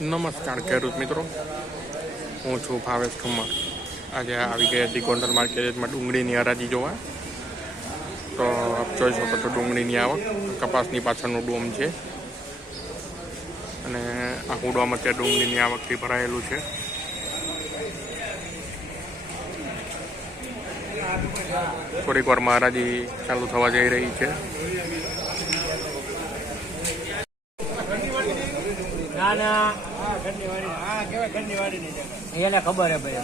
નમસ્કાર ખેડૂત મિત્રો. હું છું ભાવેશ ઠુમર આજે આવી ગયા હતી ગોંડલ માર્કેટમાં ડુંગળીની હરાજી જોવા. તો આપ જોઈ શકો છો ડુંગળીની આવક. કપાસની પાછળનું ડોમ છે. અને આખું ડોમ અત્યારે ડુંગળીની આવકથી ભરાયેલું છે. થોડીક વારમાં હરાજી ચાલુ થવા જઈ રહી છે. ના ના એને ખબર હે ભાઈ.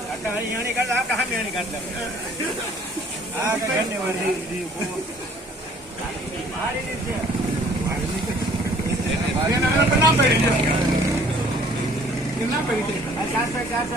ના પડી. ચારસો ચારસો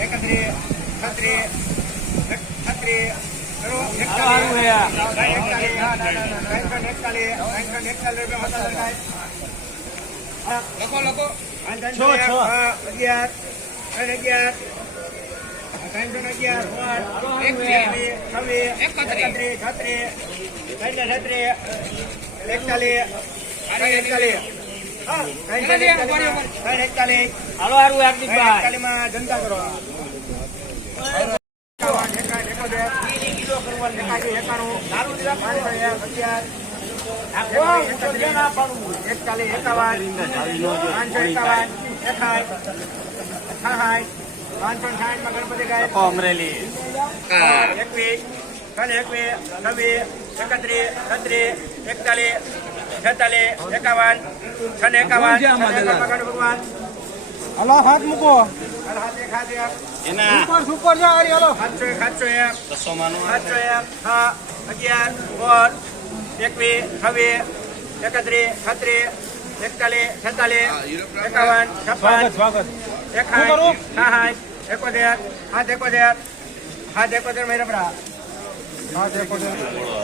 એકત્રીસ, છત્રીસ, છત્રીસ. આ. ત્રણસો એક, હા, અગિયાર, અગિયાર, એકત્રીસ, છત્રીસ, એકતાલીસ, એકતાલીસ. હાલો હારું હાર્દિકભાઈ જનતા કરો અમરેલી એકવીસ એકવીસ છવ્વીસ એકત્રીસ છત્રીસ એકતાલીસ છેતાલીસ એકાવન છ એકાવન ભગવાન. હલો હાથ મૂકો. હાથ હાથ એક. સુપર છે હારી હલો. સાતસો એક સાતસો એક. સાતસો એક છ અગિયાર બાર એકવીસ છવ્વીસ એકત્રીસ છત્રીસ એકતાલીસ છેતાલીસ એકાવન છપ્પન સ્વાગત એકાઠ સાઠ એકોતેર સાત એકોતેર સાત એકોતેર મહિના હાથ એક પટેલ.